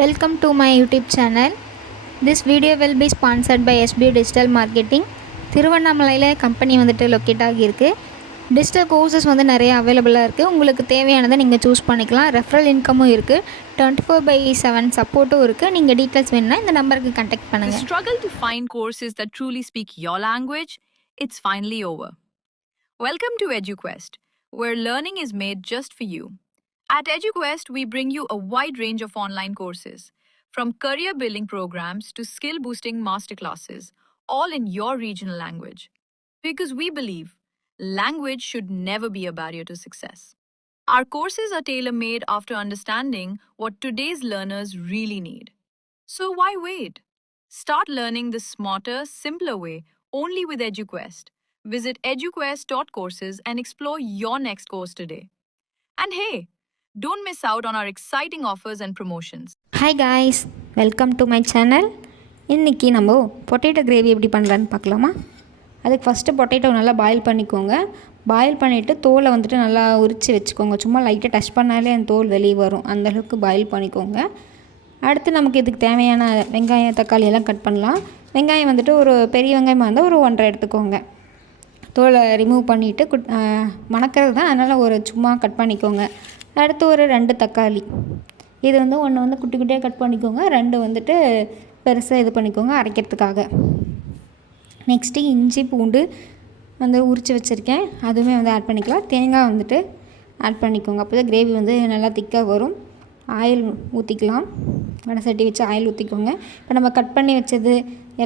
Welcome to my YouTube channel. This video will be sponsored by SB Digital Marketing. திருவண்ணாமலையில் company வந்துட்டு locate ஆகியிருக்கு. Digital courses வந்து நிறைய அவைலபிளாக இருக்குது. உங்களுக்கு தேவையானதை நீங்கள் சூஸ் பண்ணிக்கலாம். ரெஃபரல் இன்கமும் இருக்குது. 24/7 சப்போர்ட்டும் இருக்குது. நீங்கள் டீட்டெயில்ஸ் வேணும்னா இந்த நம்பருக்கு கான்டாக்ட் பண்ணுங்கள். The struggle to find courses that truly speak your language, it's finally over. Welcome to EduQuest, where learning is made just for you. At EduQuest, we bring you a wide range of online courses, from career building programs to skill boosting masterclasses, all in your regional language. Because we believe language should never be a barrier to success. Our courses are tailor made after understanding what today's learners really need. So why wait? Start learning the smarter, simpler way only with EduQuest. Visit eduquest.courses and explore your next course today. And hey, don't miss out on our exciting offers and promotions. Hi guys, welcome to my channel. இன்றைக்கி நம்ம potato gravy எப்படி பண்ணலான்னு பார்க்கலாமா? அதுக்கு first potato நல்லா boil பண்ணிக்கோங்க. Boil பண்ணிவிட்டு தோலை வந்துட்டு நல்லா உரித்து வச்சுக்கோங்க. சும்மா லைட்டாக டச் பண்ணாலே அந்த தோல் வெளியே வரும். அந்தளவுக்கு பாயில் பண்ணிக்கோங்க. அடுத்து நமக்கு இதுக்கு தேவையான வெங்காயம் தக்காளி எல்லாம் கட் பண்ணலாம். வெங்காயம் வந்துட்டு ஒரு பெரிய வெங்காயமாக இருந்தால் ஒரு 1.5 எடுத்துக்கோங்க. தோலை ரிமூவ் பண்ணிவிட்டு மணக்கிறது தான், அதனால் ஒரு சும்மா கட் பண்ணிக்கோங்க. அடுத்து ஒரு 2 தக்காளி, இது வந்து ஒன்று வந்து குட்டி குட்டியாக கட் பண்ணிக்கோங்க. 2 வந்துட்டு பெருசாக இது பண்ணிக்கோங்க அரைக்கிறதுக்காக. நெக்ஸ்ட்டு இஞ்சி பூண்டு வந்து உரித்து வச்சுருக்கேன், அதுவுமே வந்து ஆட் பண்ணிக்கலாம். தேங்காய் வந்துட்டு ஆட் பண்ணிக்கோங்க. அப்போ தான் கிரேவி வந்து நல்லா திக்காக வரும். ஆயில் ஊற்றிக்கலாம். வடை சட்டி வச்சு ஆயில் ஊற்றிக்கோங்க. இப்போ நம்ம கட் பண்ணி வச்சது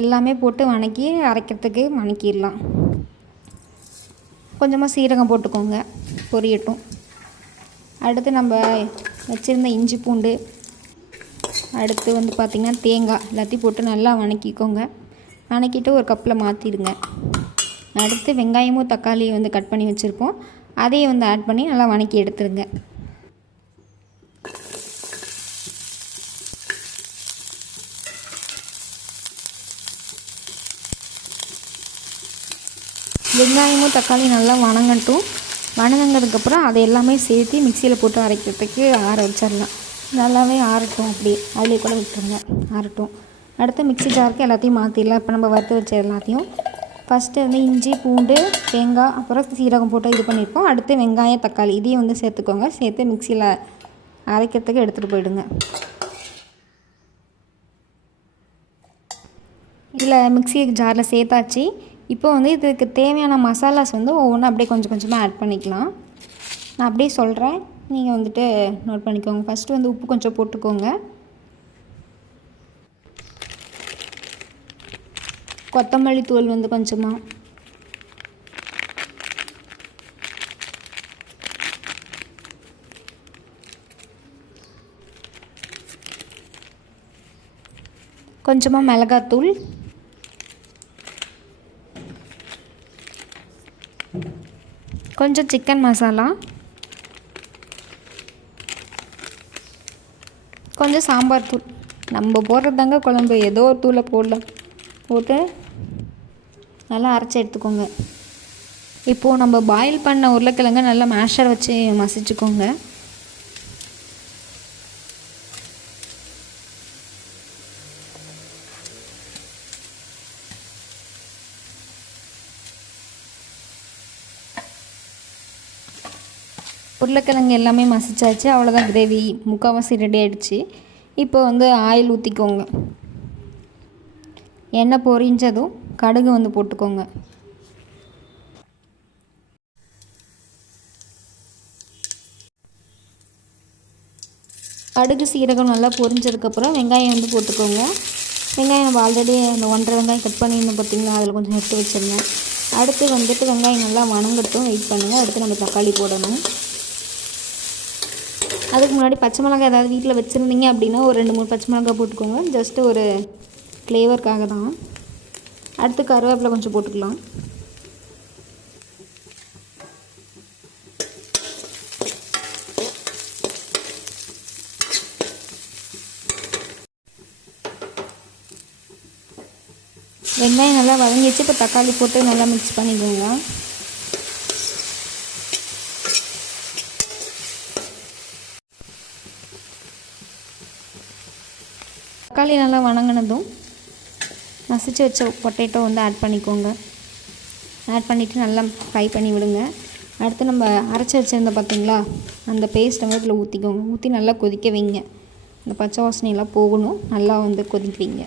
எல்லாமே போட்டு வணக்கி அரைக்கிறதுக்கு வணக்கிடலாம். கொஞ்சமாக சீரகம் போட்டுக்கோங்க, பொரியட்டும். அடுத்து நம்ம வச்சுருந்த இஞ்சி பூண்டு, அடுத்து வந்து பார்த்திங்கன்னா தேங்காய் எல்லாத்தையும் போட்டு நல்லா வணக்கிக்கோங்க. வணக்கிட்டு ஒரு கப்பில் மாற்றிடுங்க. அடுத்து வெங்காயமும் தக்காளியும் வந்து கட் பண்ணி வச்சுருப்போம், அதையும் வந்து ஆட் பண்ணி நல்லா வணக்கி எடுத்துருங்க. வெங்காயமும் தக்காளியும் நல்லா வணங்கட்டும். வணங்கினதுக்கப்புறம் அதை எல்லாமே சேர்த்து மிக்சியில் போட்டு அரைக்கிறதுக்கு ஆற வச்சிடலாம். நல்லாவே ஆறட்டும், அப்படியே அதிலே கூட விட்டுருங்க, ஆறட்டும். அடுத்து மிக்சி ஜாருக்கு எல்லாத்தையும் மாற்றிடலாம். இப்போ நம்ம வறுத்து வச்ச எல்லாத்தையும் ஃபஸ்ட்டு வந்து இஞ்சி பூண்டு தேங்காய் அப்புறம் சீரகம் போட்டு இது பண்ணியிருப்போம். அடுத்து வெங்காயம் தக்காளி இதையும் வந்து சேர்த்துக்கோங்க. சேர்த்து மிக்சியில் அரைக்கிறதுக்கு எடுத்துகிட்டு போயிடுங்க. இதில் மிக்சி ஜாரில் சேர்த்தாச்சு. இப்போ வந்து இதுக்கு தேவையான மசாலாஸ் வந்து ஒவ்வொன்றும் அப்படியே கொஞ்சம் கொஞ்சமாக ஆட் பண்ணிக்கலாம். நான் அப்படியே சொல்கிறேன், நீங்கள் வந்துட்டு நோட் பண்ணிக்கோங்க. ஃபஸ்ட்டு வந்து உப்பு கொஞ்சம் போட்டுக்கோங்க. கொத்தமல்லி தூள் வந்து கொஞ்சமாக, கொஞ்சமாக மிளகாத்தூள், கொஞ்சம் சிக்கன் மசாலா, கொஞ்சம் சாம்பார் தூள். நம்ம போடுறதாங்க குழம்பு, ஏதோ ஒரு தூளை போடலாம். போட்டு நல்லா அரைச்சி எடுத்துக்கோங்க. இப்போது நம்ம பாயில் பண்ண உருளைக்கிழங்க நல்லா மேஷர் வச்சு மசிச்சுக்கோங்க. உருளைக்கிழங்கு எல்லாமே மசிச்சாச்சு. அவ்வளோதான், கிரேவி முக்கால்வாசி ரெடி ஆகிடுச்சு. இப்போ வந்து ஆயில் ஊற்றிக்கோங்க. எண்ணெய் பொரிஞ்சதும் கடுகு வந்து போட்டுக்கோங்க. கடுகு சீரகம் நல்லா பொரிஞ்சதுக்கப்புறம் வெங்காயம் வந்து போட்டுக்கோங்க. வெங்காயம் நம்ம ஆல்ரெடி அந்த 1.5 வெங்காயம் கட் பண்ணியிருந்தோம் பார்த்திங்களா, அதில் கொஞ்சம் எடுத்து வச்சுருந்தேன். அடுத்து வந்துட்டு வெங்காயம் நல்லா வணங்கட்டும், வெயிட் பண்ணுங்கள். அடுத்து நம்ம தக்காளி போடணும். அதுக்கு முன்னாடி பச்சை மிளகாய் ஏதாவது வீட்டில் வச்சுருந்தீங்க அப்படின்னா ஒரு 2-3 பச்சை மிளகாய் போட்டுக்கோங்க. ஜஸ்ட்டு ஒரு ஃப்ளேவருக்காக தான். அடுத்து கருவேப்பிலை கொஞ்சம் போட்டுக்கலாம். வெங்காயம் நல்லா வதங்கிச்சு. இப்போ தக்காளி போட்டு நல்லா மிக்ஸ் பண்ணிக்கோங்க. தக்காளி நல்லா வணங்கினதும் மசிச்சு வச்ச பொட்டேட்டோ வந்து ஆட் பண்ணிக்கோங்க. ஆட் பண்ணிவிட்டு நல்லா ஃப்ரை பண்ணி விடுங்க. அடுத்து நம்ம அரைச்சி வச்சுருந்தோம் பார்த்தீங்களா, அந்த பேஸ்ட்டை வந்து இதில் ஊற்றிக்கோங்க. ஊற்றி நல்லா கொதிக்க வைங்க. அந்த பச்சை வாசனையெல்லாம் போகணும். நல்லா வந்து கொதிக்க வைங்க.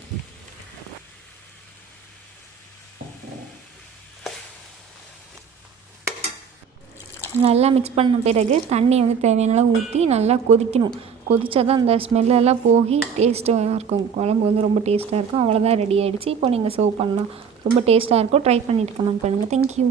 நல்லா மிக்ஸ் பண்ண பிறகு தண்ணி வந்து தேவையான அளவு ஊற்றி நல்லா கொதிக்கணும். கொதித்தா தான் அந்த ஸ்மெல்லெல்லாம் போய் டேஸ்ட்டாக இருக்கும். குழம்பு வந்து ரொம்ப டேஸ்ட்டாக இருக்கும். அவ்வளோதான், ரெடி ஆகிடுச்சு. இப்போ நீங்கள் சர்வ் பண்ணலாம். ரொம்ப டேஸ்ட்டாக இருக்கும். ட்ரை பண்ணிவிட்டு கமெண்ட் பண்ணுங்கள். தேங்க்யூ.